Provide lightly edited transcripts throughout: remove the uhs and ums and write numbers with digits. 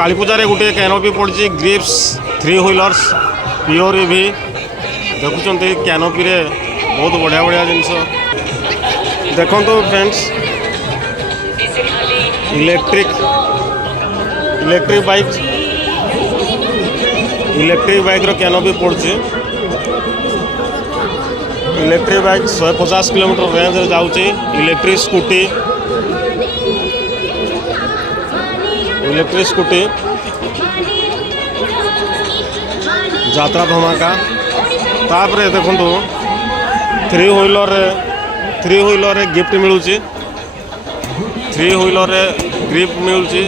कालीपूजा गोटे कैनोपी पड़ी grips 3 wheelers pure इवी देखुं कैनोपी रे बहुत बढ़िया बढ़िया जिनस देखो फ्रेंड्स इलेक्ट्रिक बाइक रो कैनोपी पड़ी इलेक्ट्रिक बाइक 150 किलोमीटर रेंज रे जाउची इलेक्ट्रिक स्कूटी यात्रा धमाका तापरे देखो 3 व्हीलर रे गिफ्ट मिलूची 3 व्हीलर रे ग्रिप मिलूची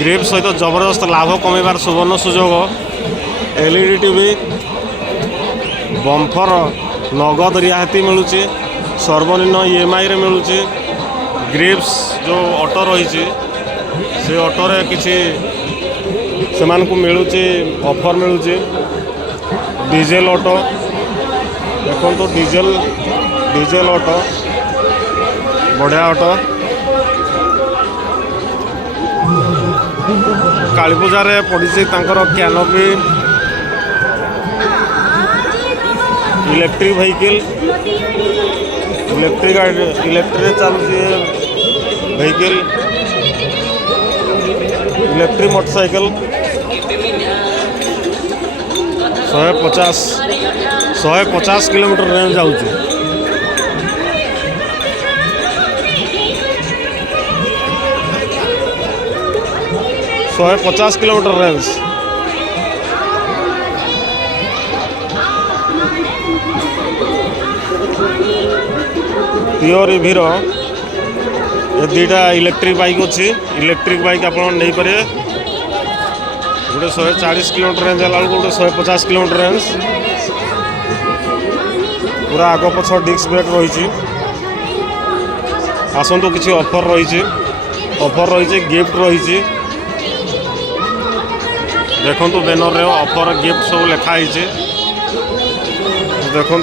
ग्रिप सहित जबरदस्त लाभ कमेबार सुवर्ण सुजोग एलईडी टीवी बम्फर नगद रियायती मिलूची सर्वनिम्न ईएमआई रे मिलूची ग्रिप्स जो ऑटो रही से ऑटो रे किसी से मिलूची ऑफर मिलूची डीजेल ऑटो देखो तो डीजेल ऑटो बढ़िया ऑटो कालीपूजा रे पड़ी canopy electric vehicle electric चलुची vehicle electric motorcycle 150 kilometre range जाऊँगी 150 किलोमीटर रेंज प्योर इवीर ये दुईटा इलेक्ट्रिक बाइक अच्छी इलेक्ट्रिक बाइक आप नहीं पारे गोटे 140 किलोमीटर रेंज है गोटे 150 किलोमीटर रेंज पूरा आग पछ डिस्क ब्रेक रही आसतु किसी ऑफर रही गिफ्ट रही देखो बैनर रे ऑफर गिफ्ट सब लिखाई देखो